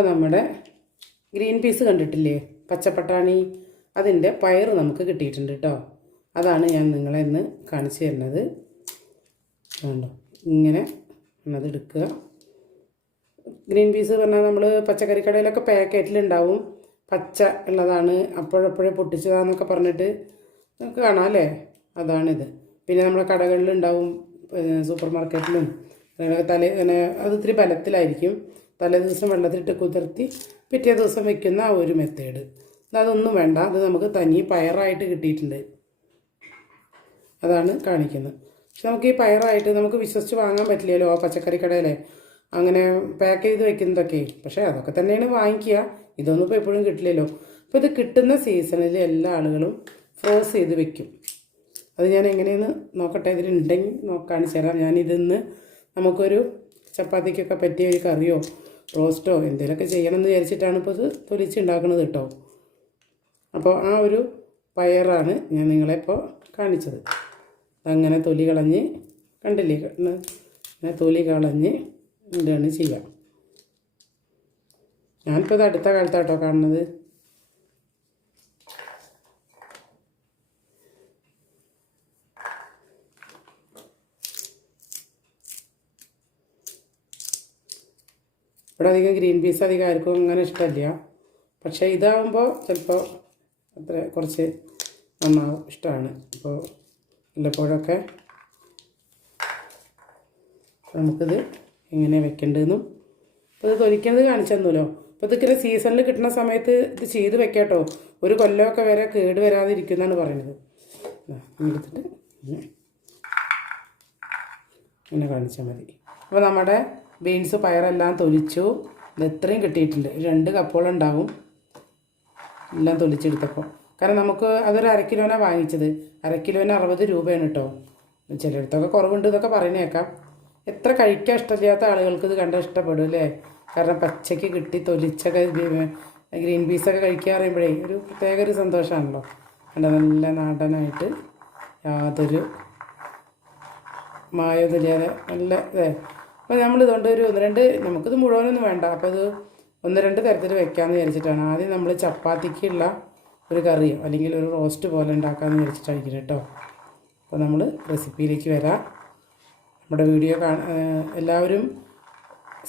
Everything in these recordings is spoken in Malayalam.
അപ്പോൾ നമ്മുടെ ഗ്രീൻ പീസ് കണ്ടിട്ടില്ലേ, പച്ചപ്പട്ടാണി, അതിൻ്റെ പയർ നമുക്ക് കിട്ടിയിട്ടുണ്ട് കേട്ടോ. അതാണ് ഞാൻ നിങ്ങളെ ഇന്ന് കാണിച്ചു തരുന്നത്. കണ്ടോ, ഇങ്ങനെ അത് എടുക്കുക. ഗ്രീൻ പീസ് പറഞ്ഞാൽ നമ്മൾ പച്ചക്കറി കടയിലൊക്കെ പാക്കറ്റിലുണ്ടാവും, പച്ച ഉള്ളതാണ്, അപ്പോഴപ്പോഴേ പൊട്ടിച്ചതാന്നൊക്കെ പറഞ്ഞിട്ട് നമുക്ക് കാണാം അല്ലേ. അതാണിത്. പിന്നെ നമ്മുടെ കടകളിലുണ്ടാവും, സൂപ്പർ മാർക്കറ്റിലും. അത് ഇത്തിരി ബലത്തിലായിരിക്കും. തലേ ദിവസം വെള്ളത്തിലിട്ട് കുതിർത്തി പിറ്റേ ദിവസം വെക്കുന്ന ആ ഒരു മെത്തേഡ്. അതൊന്നും വേണ്ട, അത് നമുക്ക് തനി പയറായിട്ട് കിട്ടിയിട്ടുണ്ട്. അതാണ് കാണിക്കുന്നത്. പക്ഷെ നമുക്ക് ഈ പയറായിട്ട് നമുക്ക് വിശ്വസിച്ച് വാങ്ങാൻ പറ്റില്ലല്ലോ ആ പച്ചക്കറി കടയിലെ അങ്ങനെ പാക്ക് ചെയ്ത് വെക്കുന്നതൊക്കെ. പക്ഷേ അതൊക്കെ തന്നെയാണ് വാങ്ങിക്കുക. ഇതൊന്നും ഇപ്പോൾ എപ്പോഴും കിട്ടില്ലല്ലോ. അപ്പോൾ ഇത് കിട്ടുന്ന സീസണിൽ എല്ലാ ആളുകളും ഫ്രോസ് ചെയ്ത് വെക്കും. അത് ഞാൻ എങ്ങനെയെന്ന് നോക്കട്ടെ, ഇതിലുണ്ടെങ്കിൽ കാണിച്ചു തരാം. ഞാനിതിന്ന് നമുക്കൊരു ചപ്പാത്തിക്കൊക്കെ പറ്റിയ ഒരു കറിയോ റോസ്റ്റോ എന്തെങ്കിലുമൊക്കെ ചെയ്യണമെന്ന് വിചാരിച്ചിട്ടാണ് ഇപ്പോൾ ഇത് തൊലിച്ചുണ്ടാക്കുന്നത് കേട്ടോ. അപ്പോൾ ആ ഒരു പയറാണ് ഞാൻ നിങ്ങളെപ്പോൾ കാണിച്ചത്. അങ്ങനെ തൊലി കളഞ്ഞ്, കണ്ടില്ലേ, അങ്ങനെ തൊലി കളഞ്ഞ് ഇതാണ് ചെയ്യുക. ഞാനിപ്പോൾ ഇത് അടുത്ത കാലത്താട്ടോ കാണുന്നത്. ഇവിടെ അധികം ഗ്രീൻ പീസ് അധികം ആർക്കും അങ്ങനെ ഇഷ്ടമില്ല. പക്ഷേ ഇതാകുമ്പോൾ ചിലപ്പോൾ അത്ര കുറച്ച് നന്നാവും, ഇഷ്ടമാണ്. അപ്പോൾ വല്ലപ്പോഴൊക്കെ നമുക്കിത് എങ്ങനെ വെക്കേണ്ടതെന്നും അപ്പോൾ ഇത് തൊലിക്കുന്നത് കാണിച്ചു തന്നല്ലോ. അപ്പോൾ ഇതൊക്കെ സീസണിൽ കിട്ടുന്ന സമയത്ത് ഇത് ചെയ്ത് വെക്കാട്ടോ. ഒരു കൊല്ലമൊക്കെ വരെ കേട് വരാതിരിക്കുമെന്നാണ് പറയുന്നത്. എടുത്തിട്ട് ഇങ്ങനെ കാണിച്ചാൽ മതി. അപ്പോൾ നമ്മുടെ ബീൻസ് പയറെല്ലാം തൊലിച്ചു. ഇത് ഇത്രയും കിട്ടിയിട്ടുണ്ട്. 2 കപ്പോളം ഉണ്ടാവും എല്ലാം തൊലിച്ചെടുത്തപ്പോൾ. കാരണം നമുക്ക് അതൊരു 1/2 കിലോനാണ് വാങ്ങിച്ചത്. 1/2 കിലോന് 60 രൂപയാണ് കേട്ടോ. ചിലയിടത്തൊക്കെ കുറവുണ്ട് എന്നൊക്കെ പറയുന്നേക്കാം. എത്ര കഴിക്കാൻ ഇഷ്ടമില്ലാത്ത ആളുകൾക്ക് ഇത് കണ്ടാൽ ഇഷ്ടപ്പെടും അല്ലേ. കാരണം പച്ചയ്ക്ക് കിട്ടി തൊലിച്ചൊക്കെ ഗ്രീൻ പീസൊക്കെ കഴിക്കുക പറയുമ്പോഴേ ഒരു പ്രത്യേക ഒരു സന്തോഷമാണല്ലോ. കണ്ട നല്ല നാടനായിട്ട് യാതൊരു മായമില്ലാതെ നല്ല ഇതേ. അപ്പോൾ നമ്മളിതുകൊണ്ട് ഒരു 1-2 നമുക്കിത് മുഴുവനൊന്നും വേണ്ട. അപ്പോൾ ഇത് 1-2 തരത്തിൽ വെക്കാമെന്ന് വിചാരിച്ചിട്ടാണ്. ആദ്യം നമ്മൾ ചപ്പാത്തിക്കുള്ള ഒരു കറിയോ അല്ലെങ്കിൽ ഒരു റോസ്റ്റ് പോലെ ഉണ്ടാക്കാമെന്ന് വിചാരിച്ചിട്ടായിരിക്കും കേട്ടോ. അപ്പോൾ നമ്മൾ റെസിപ്പിയിലേക്ക് വരാം. നമ്മുടെ വീഡിയോ എല്ലാവരും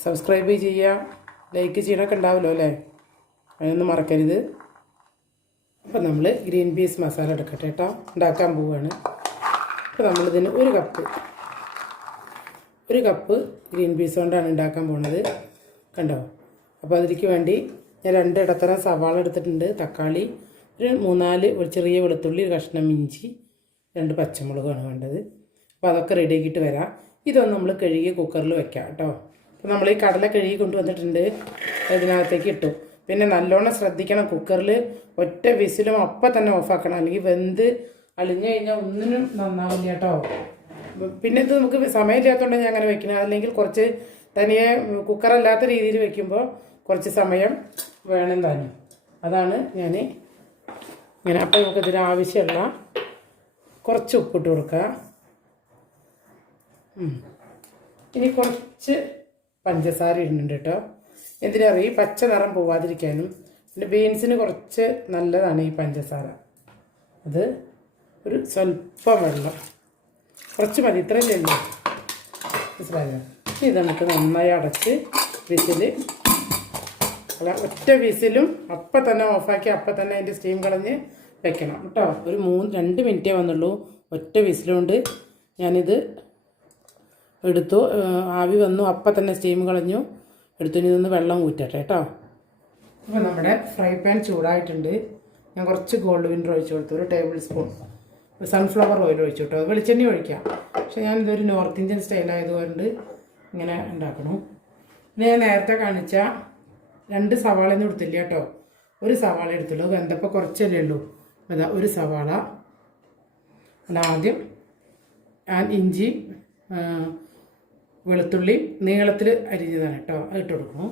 സബ്സ്ക്രൈബ് ചെയ്യുക, ലൈക്ക് ചെയ്യണമൊക്കെ ഉണ്ടാവുമല്ലോ അല്ലേ, അതിനൊന്നും മറക്കരുത്. അപ്പോൾ നമ്മൾ ഗ്രീൻ പീസ് മസാല എടുക്കട്ടെ കേട്ടോ, ഉണ്ടാക്കാൻ പോവുകയാണ്. അപ്പോൾ നമ്മളിതിന് 1 കപ്പ് ഗ്രീൻ പീസ് കൊണ്ടാണ് ഉണ്ടാക്കാൻ പോകുന്നത്. കണ്ടോ. അപ്പോൾ അതിലേക്ക് വേണ്ടി ഞാൻ 2 ഇടത്തരം സവാള എടുത്തിട്ടുണ്ട്, തക്കാളി, ഒരു 3-4 ഒരു ചെറിയ വെളുത്തുള്ളി, ഒരു കഷ്ണം ഇഞ്ചി, 2 പച്ചമുളകാണ് വേണ്ടത്. അപ്പോൾ അതൊക്കെ റെഡിയാക്കിയിട്ട് വരാം. ഇതൊന്ന് നമ്മൾ കഴുകി കുക്കറിൽ വെക്കാം കേട്ടോ. അപ്പോൾ നമ്മൾ ഈ കടല കഴുകി കൊണ്ടുവന്നിട്ടുണ്ട്, ഇതിനകത്തേക്ക് ഇട്ടു. പിന്നെ നല്ലോണം ശ്രദ്ധിക്കണം, കുക്കറിൽ ഒറ്റ വിസിലും അപ്പം തന്നെ ഓഫാക്കണം, അല്ലെങ്കിൽ വെന്ത് അളിഞ്ഞു കഴിഞ്ഞാൽ ഒന്നിനും നന്നാവില്ല കേട്ടോ. പിന്നെ ഇത് നമുക്ക് സമയമില്ലാത്തതുകൊണ്ട് ഞാൻ അങ്ങനെ വെക്കണം. അല്ലെങ്കിൽ കുറച്ച് തനിയെ കുക്കറല്ലാത്ത രീതിയിൽ വെക്കുമ്പോൾ കുറച്ച് സമയം വേണം താനും. അതാണ് ഞാൻ ഇങ്ങനെ. അപ്പോൾ നമുക്കിതിന് ആവശ്യമുള്ള കുറച്ച് ഉപ്പിട്ട് കൊടുക്കുക. ഇനി കുറച്ച് പഞ്ചസാര ഇടുന്നുണ്ട് കേട്ടോ. എന്തിനറിയാം, ഈ പച്ച നിറം പോവാതിരിക്കാനും. പിന്നെ ബീൻസിന് കുറച്ച് നല്ലതാണ് ഈ പഞ്ചസാര. അത് ഒരു സ്വല്പം വെള്ളം, കുറച്ച് മതി, ഇത്രയല്ലേ ഉള്ളൂ, മനസ്സിലായോ. ഇത് നമുക്ക് നന്നായി അടച്ച് വിസിൽ, അല്ല ഒറ്റ വിസിലും അപ്പം തന്നെ ഓഫാക്കി അപ്പം തന്നെ അതിൻ്റെ സ്റ്റീം കളഞ്ഞ് വെക്കണം കേട്ടോ. ഒരു 2 മിനിറ്റേ വന്നുള്ളൂ. ഒറ്റ വിസിലുകൊണ്ട് ഞാനിത് എടുത്തു. ആവി വന്നു, അപ്പം തന്നെ സ്റ്റീം കളഞ്ഞു എടുത്തു. ഇനി നിന്ന് വെള്ളം ഊറ്റട്ടെ കേട്ടോ. അപ്പോൾ നമ്മുടെ ഫ്രൈ പാൻ ചൂടായിട്ടുണ്ട്. ഞാൻ കുറച്ച് ഗോൾഡ് വിന്നർ ഒഴിച്ചു കൊടുത്തു, 1 ടേബിൾ സ്പൂൺ സൺഫ്ലവർ ഓയിൽ ഒഴിച്ചു കേട്ടോ. വെളിച്ചെണ്ണ ഒഴിക്കാം. പക്ഷേ ഞാനിതൊരു നോർത്ത് ഇന്ത്യൻ സ്റ്റൈലായതുകൊണ്ട് ഇങ്ങനെ ഉണ്ടാക്കണം. പിന്നെ ഞാൻ നേരത്തെ കാണിച്ച 2 സവാളയൊന്നും എടുത്തില്ല കേട്ടോ, 1 സവാള എടുത്തുള്ളൂ. വെന്തപ്പോൾ കുറച്ചല്ലേ ഉള്ളൂ. അതാ 1 സവാള. അല്ല, ആദ്യം ഞാൻ ഇഞ്ചി വെളുത്തുള്ളി നീളത്തിൽ അരിഞ്ഞതാണ് കേട്ടോ, അത് ഇട്ട് കൊടുക്കണം.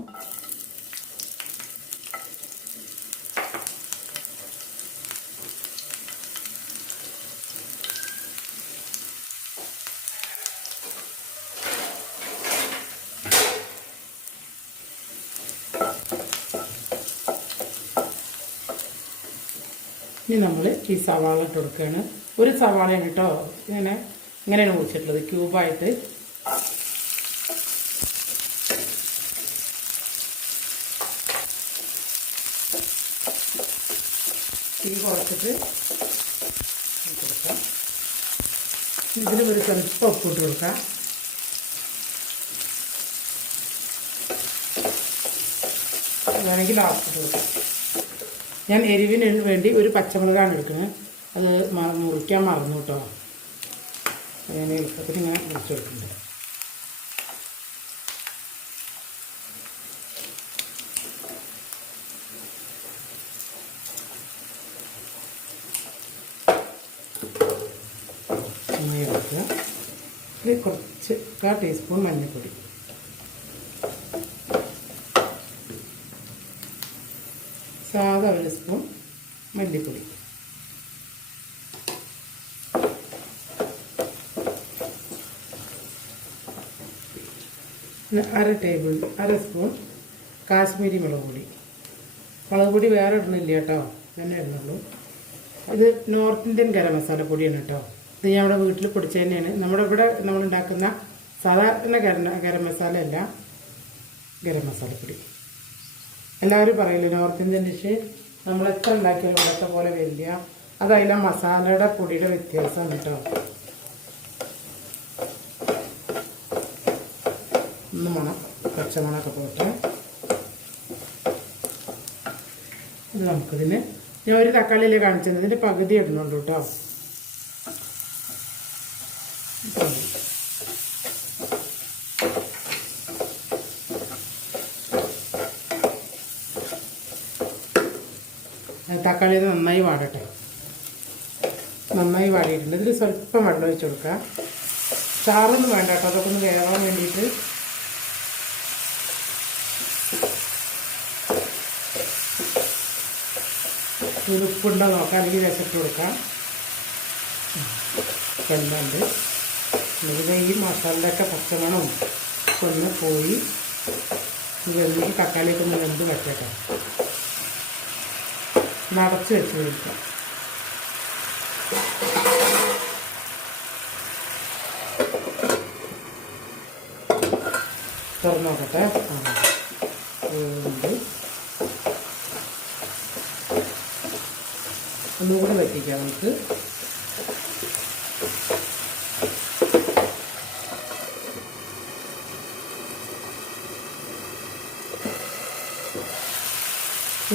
ഇനി നമ്മൾ ഈ സവാള ഇട്ട് കൊടുക്കുകയാണ്. ഒരു സവാളയാണ് കേട്ടോ, ഇങ്ങനെയാണ് മുറിച്ചിട്ടുള്ളത്, ക്യൂബായിട്ട്. തീ കുറച്ചിട്ട് കൊടുക്കാം. ഇതിൽ ഒരു സ്വല്പം ഉപ്പിട്ട് കൊടുക്കാം. വേണമെങ്കിൽ ലാസ്റ്റ് കൊടുക്കാം. ഞാൻ എരിവിന് വേണ്ടി ഒരു പച്ചമുളകാണ് എടുക്കുന്നത്. അത് മുറിക്കാൻ മറന്നു കേട്ടോ. ഞാൻ എളുപ്പത്തിൽ ഇങ്ങനെ മുറിച്ച് കൊടുക്കുന്നുണ്ട്. നന്നായി എടുക്കുക. ഇത് കുറച്ച് 1/4 ടീസ്പൂൺ മഞ്ഞൾപ്പൊടി, സാധാ 1 സ്പൂൺ മല്ലിപ്പൊടി, പിന്നെ 1/2 സ്പൂൺ കാശ്മീരി മുളക് പൊടി. മുളക് പൊടി വേറെ ഇടണില്ല കേട്ടോ, തന്നെ ഇടുന്നുള്ളൂ. ഇത് നോർത്ത് ഇന്ത്യൻ ഗരം മസാല പൊടിയാണ് കേട്ടോ. ഇത് ഞാൻ ഇവിടെ വീട്ടിൽ പൊടിച്ച തന്നെയാണ്. നമ്മുടെ ഇവിടെ നമ്മളുണ്ടാക്കുന്ന സാധാരണ ഗരം മസാല അല്ല, ഗരം മസാലപ്പൊടി. എല്ലാവരും പറയില്ലേ നോർത്ത് ഇന്ത്യൻ ഡിഷ് നമ്മൾ എത്ര ഉണ്ടാക്കിയാലും ഇവിടുത്തെ പോലെ വരില്ല. അതതിലെ മസാലയുടെ പൊടിയുടെ വ്യത്യാസമാണ് കേട്ടോ. ഒന്ന് മണം, പച്ചമണമൊക്കെ പോട്ടെ. ഇത് നമുക്കിതിന് ഞാൻ ഒരു തക്കാളിയിലേ കാണിച്ചത്, ഇതിൻ്റെ പകുതി ഇടുന്നുള്ളൂ കേട്ടോ. തക്കാളി നന്നായി വാടട്ടെ. നന്നായി വാടിയിട്ടുണ്ട്. ഇതിൽ സ്വല്പം വെള്ളം ഒഴിച്ച് കൊടുക്കുക. ചാറൊന്നും വേണ്ട കേട്ടോ, അതൊക്കെ ഒന്ന് വേവാൻ വേണ്ടിയിട്ട്. ഉപ്പുണ്ടോ നോക്കാം, അല്ലെങ്കിൽ രസിട്ട് കൊടുക്കാം. വെള്ളമുണ്ട്. ഇത് ഈ മസാലയുടെയൊക്കെ പച്ചമണവും ഒന്ന് പോയി വെന്തിട്ട് തക്കാളിയൊക്കെ ഒന്ന് വെന്ത് വറ്റട്ടെ. നടച്ച് വെച്ച് കൊടുക്കാം. തുറന്ന് നോക്കട്ടെ. ഒന്നുകൂടി വറ്റിക്കാം നമുക്ക്.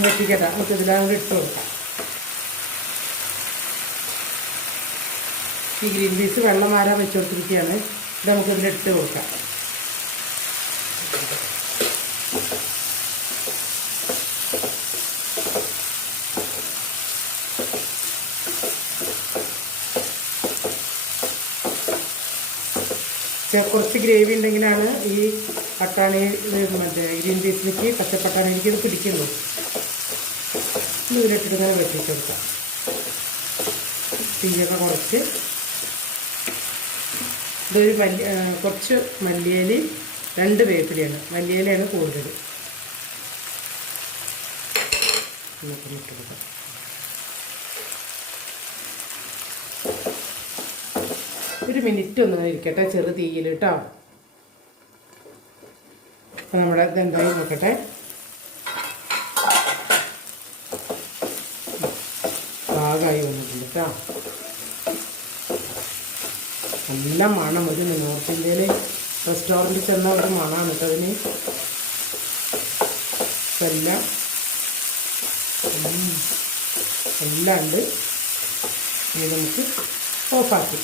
വറ്റിക്കട്ടെ. നമുക്ക് ഇതിലാണ്ട് ഇട്ട് കൊടുക്കാം. ഈ ഗ്രീൻ പീസ് വെള്ളം മാറാൻ വെച്ച് കൊടുത്തിരിക്കുകയാണ്. ഇത് നമുക്കിതിലിട്ട് കൊടുക്കാം. കുറച്ച് ഗ്രേവി ഉണ്ടെങ്കിലാണ് ഈ പട്ടാണി മറ്റേ ഗ്രീൻ പീസിലേക്ക് പച്ചപ്പട്ടാണിക്ക് ഇത് പിടിക്കുള്ളൂ. ഇതിലിട്ടിട്ട് ഇങ്ങനെ വെട്ടിച്ച് കൊടുക്കാം. തീയൊക്കെ കുറച്ച്. ഇതൊരു കുറച്ച് മല്ലിയില, 2 വേപ്പിലയാണ്. മല്ലിയിലയാണ് കൂടുതൽ. ഇട്ട് കൊടുക്കാം. ഒരു മിനിറ്റ് ഒന്ന് ഇരിക്കട്ടെ ചെറു തീയിൽ കേട്ടോ. അപ്പം നമ്മുടെ ഇതെന്തായി നോക്കട്ടെ. പാകമായി വന്നിട്ടുണ്ട് കേട്ടോ. നല്ല മണം. ഒരു നോർത്ത് ഇന്ത്യയിൽ റെസ്റ്റോറൻറ്റിൽ ചെന്ന ഒരു മണമാണ് കേട്ടോ അതിന്. എല്ലാം ഉണ്ട്. ഇനി നമുക്ക് ഓഫാക്കി